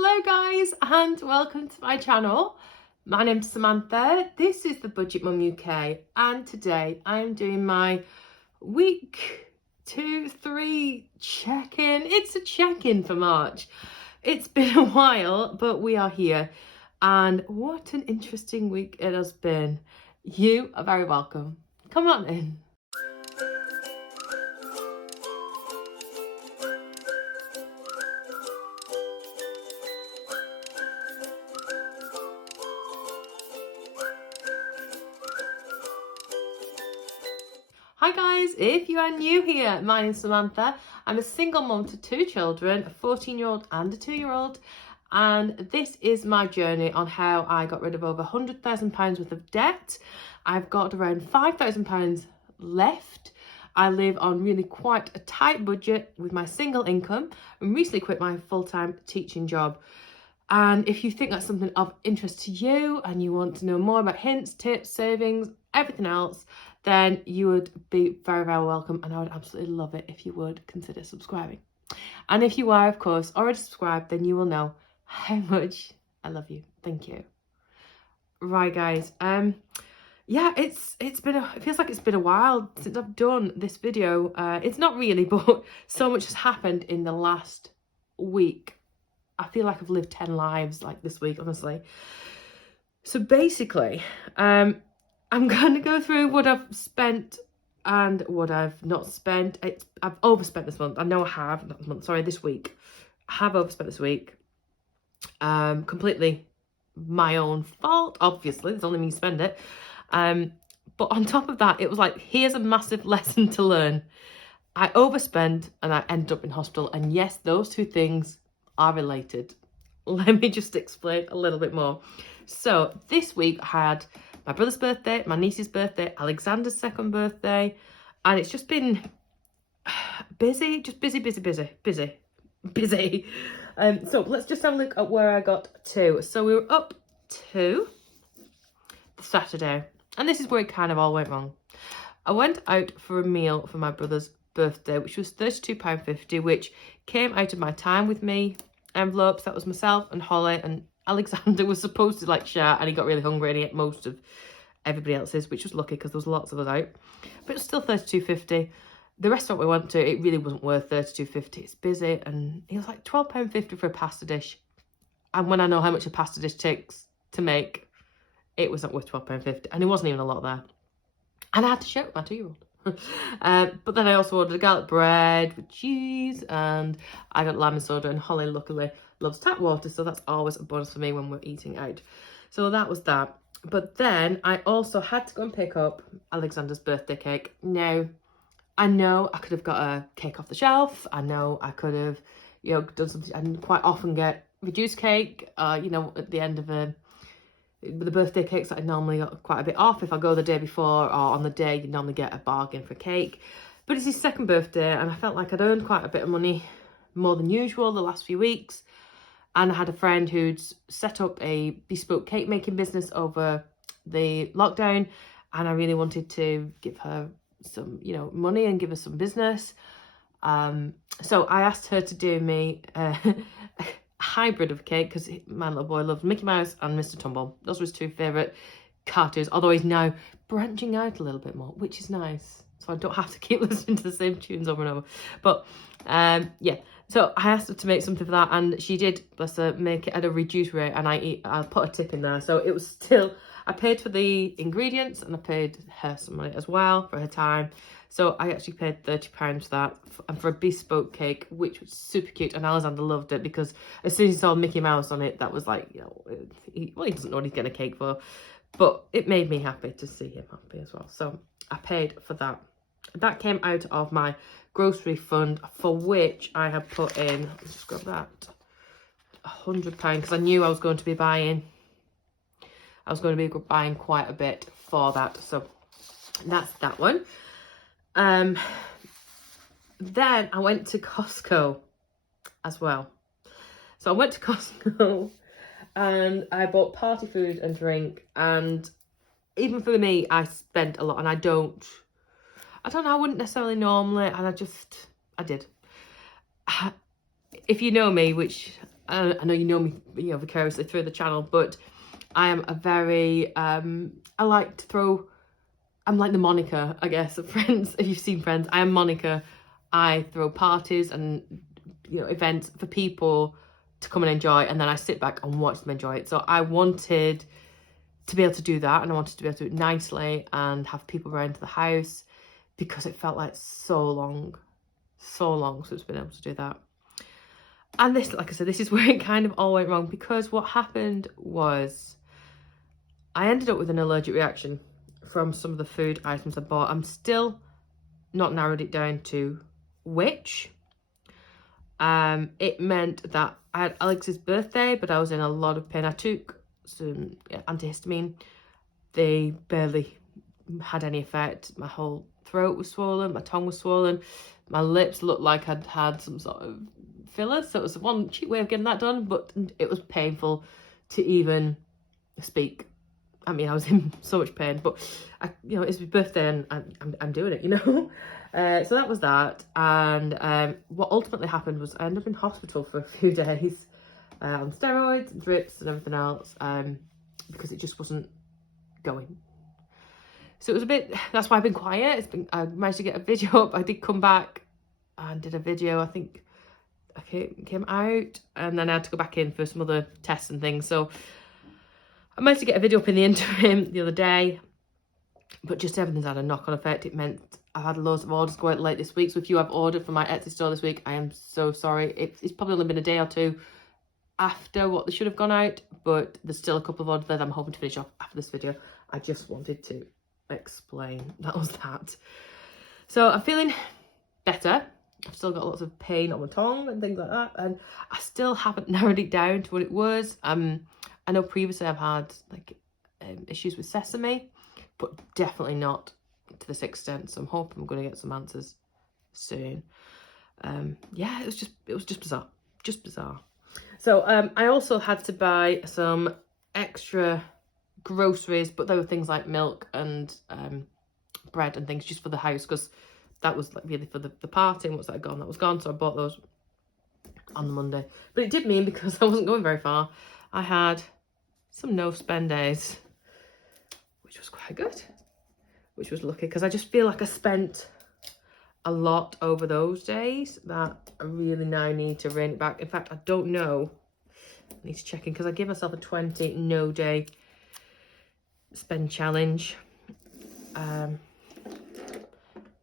Hello guys and welcome to my channel. My name's Samantha, this is the Budget Mum UK and today I am doing my week 2-3 check-in. It's a check-in for March. It's been a while but we are here and what an interesting week it has been. You are very welcome. Come on in. Hi guys, if you are new here, my name's Samantha. I'm a single mum to 2 children, a 14-year-old and a 2-year-old. And this is my journey on how I got rid of over £100,000 worth of debt. I've got around £5,000 left. I live on really quite a tight budget with my single income and recently quit my full-time teaching job. And if you think that's something of interest to you and you want to know more about hints, tips, savings, everything else, then you would be very, very welcome. And I would absolutely love it if you would consider subscribing. And if you are, of course, already subscribed, then you will know how much I love you. Thank you. Right, guys. Yeah, it feels like it's been a while since I've done this video. It's not really, but so much has happened in the last week. I feel like I've lived 10 lives like this week, honestly. So basically, I'm going to go through what I've spent and what I've not spent. I've overspent this month. I know I have. Not this month, sorry, this week. I have overspent this week. Completely my own fault, obviously. There's only me spend it. But on top of that, it was like, here's a massive lesson to learn. I overspend and I end up in hospital. And yes, those two things are related. Let me just explain a little bit more. So this week I had my brother's birthday, my niece's birthday, Alexander's second birthday, and it's just been busy, just busy. So let's just have a look at where I got to. So we were up to the Saturday, and this is where it kind of all went wrong. I went out for a meal for my brother's birthday, which was £32.50, which came out of my time with me envelopes. That was myself and Holly, and Alexander was supposed to like share, and he got really hungry and he ate most of everybody else's, which was lucky because there was lots of us out, but it was still £32.50. The restaurant we went to, it really wasn't worth £32.50. It's busy, and it was like £12.50 for a pasta dish, and when I know how much a pasta dish takes to make, it was not worth £12.50, and there wasn't even a lot there, and I had to share it with my 2-year-old. But then I also ordered a garlic bread with cheese, and I got lemon soda, and Holly luckily loves tap water, so that's always a bonus for me when we're eating out. So that was that. But then I also had to go and pick up Alexander's birthday cake. Now, I know I could have got a cake off the shelf. I know I could have, done something. I quite often get reduced cake, at the end of the birthday cakes that I normally got quite a bit off. If I go the day before or on the day, you normally get a bargain for cake. But it's his second birthday, and I felt like I'd earned quite a bit of money, more than usual, the last few weeks. And I had a friend who'd set up a bespoke cake making business over the lockdown, and I really wanted to give her some, money and give her some business. So I asked her to do me a hybrid of cake, because my little boy loved Mickey Mouse and Mr. Tumble. Those were his 2 favourite cartoons, although he's now branching out a little bit more, which is nice. So I don't have to keep listening to the same tunes over and over. But yeah, so I asked her to make something for that, and she did, bless her, make it at a reduced rate, and I put a tip in there. So it was still, I paid for the ingredients, and I paid her some money as well for her time. So I actually paid £30 for that, and for a bespoke cake, which was super cute, and Alexander loved it, because as soon as he saw Mickey Mouse on it, that was like, he doesn't know what he's getting a cake for, but it made me happy to see him happy as well. So I paid for that. That came out of my grocery fund, for which I have put in, let's just grab that, £100, because I knew I was going to be buying quite a bit for that. So that's that one. Then I went to Costco as well. So I went to Costco and I bought party food and drink, and even for me, I spent a lot, and I don't know, I wouldn't necessarily normally, and I did. If you know me, which I know you know me, you know, vicariously through the channel, but I am a very, I like to throw, I'm like the Monica, I guess, of Friends. If you've seen Friends, I am Monica. I throw parties and, you know, events for people to come and enjoy, and then I sit back and watch them enjoy it. So I wanted to be able to do that, and I wanted to be able to do it nicely and have people around to the house, because it felt like so long since been able to do that. And this, like I said, this is where it kind of all went wrong, because what happened was I ended up with an allergic reaction from some of the food items I bought. I'm still not narrowed it down to which. It meant that I had Alex's birthday, but I was in a lot of pain. I took some antihistamine. They barely had any effect. My whole throat was swollen, my tongue was swollen, my lips looked like I'd had some sort of filler. So it was one cheap way of getting that done, but it was painful to even speak. I mean, I was in so much pain, but you know, it's my birthday and I'm doing it, you know. So that was that. And what ultimately happened was I ended up in hospital for a few days on steroids and drips and everything else, because it just wasn't going. So it was a bit, that's why I've been quiet. I managed to get a video up. I did come back and did a video. I think I came out, and then I had to go back in for some other tests and things. So I managed to get a video up in the interim the other day, but just everything's had a knock-on effect. It meant I've had loads of orders go out late this week. So if you have ordered from my Etsy store this week, I am so sorry. It's probably only been a day or two after what they should have gone out, but there's still a couple of orders there that I'm hoping to finish off after this video. I just wanted to explain that was that. So I'm feeling better. I've still got lots of pain on my tongue and things like that, and I still haven't narrowed it down to what it was. I know previously I've had like issues with sesame, but definitely not to this extent. So I'm hoping I'm going to get some answers soon. Yeah, it was just bizarre. So I also had to buy some extra groceries, but there were things like milk and bread and things just for the house, because that was like really for the party, and once that had gone, that was gone. So I bought those on the Monday, but it did mean, because I wasn't going very far, I had some no spend days, which was quite good, which was lucky, because I just feel like I spent a lot over those days that I really now need to rein it back. In fact, I don't know, I need to check in, because I give myself a 20 no day spend challenge.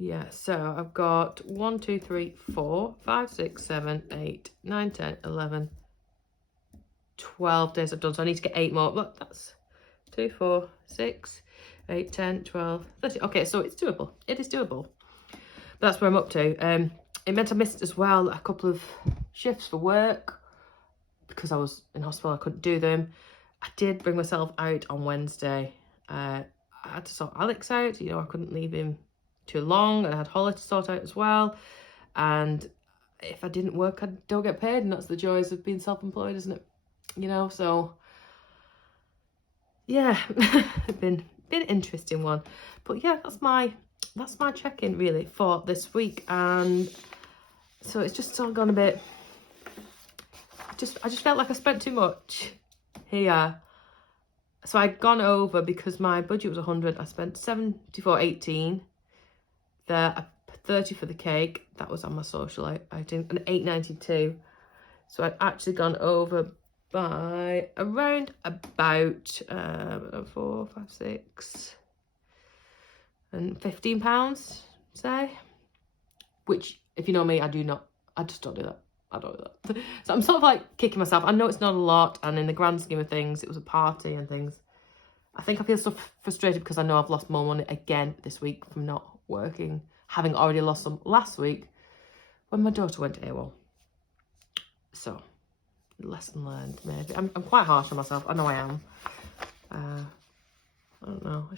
Yeah, so I've got 1 2 3 4 5 6 7 8 9 10 11 12 days I've done, so I need to get 8 more. Look, that's 2 4 6 8 10 12 30. Okay, so it's doable. It is doable, but that's where I'm up to. It meant I missed as well a couple of shifts for work because I was in hospital. I couldn't do them. I did bring myself out on Wednesday. I had to sort Alex out, you know, I couldn't leave him too long, and I had Holly to sort out as well. And if I didn't work, I don't get paid, and that's the joys of being self-employed, isn't it? You know, so yeah, it's been an interesting one. But yeah, that's my check-in really for this week. And so it's just all gone a bit, I just felt like I spent too much here. So I'd gone over, because my budget was 100. I spent 74.18 there, 30 for the cake, that was on my social item, and 8.92. So I'd actually gone over by around about 4, 5, 6 and £15, say. Which, if you know me, I just don't do that. I don't do that. So I'm sort of like kicking myself. I know it's not a lot, and in the grand scheme of things, it was a party and things. I think I feel so frustrated because I know I've lost more money again this week from not working, having already lost some last week when my daughter went to AWOL. So, lesson learned, maybe. I'm quite harsh on myself. I know I am. I don't know.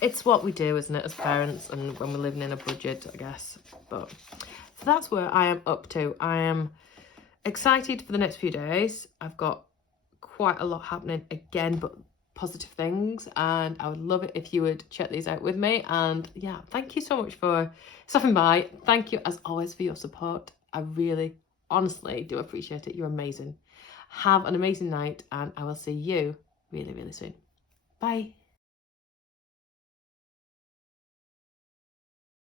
It's what we do, isn't it, as parents, and when we're living in a budget, I guess. But so that's where I am up to. I am excited for the next few days. I've got quite a lot happening again, but positive things, and I would love it if you would check these out with me. And yeah, thank you so much for stopping by. Thank you as always for your support. I really honestly do appreciate it. You're amazing. Have an amazing night, and I will see you really, really soon. Bye.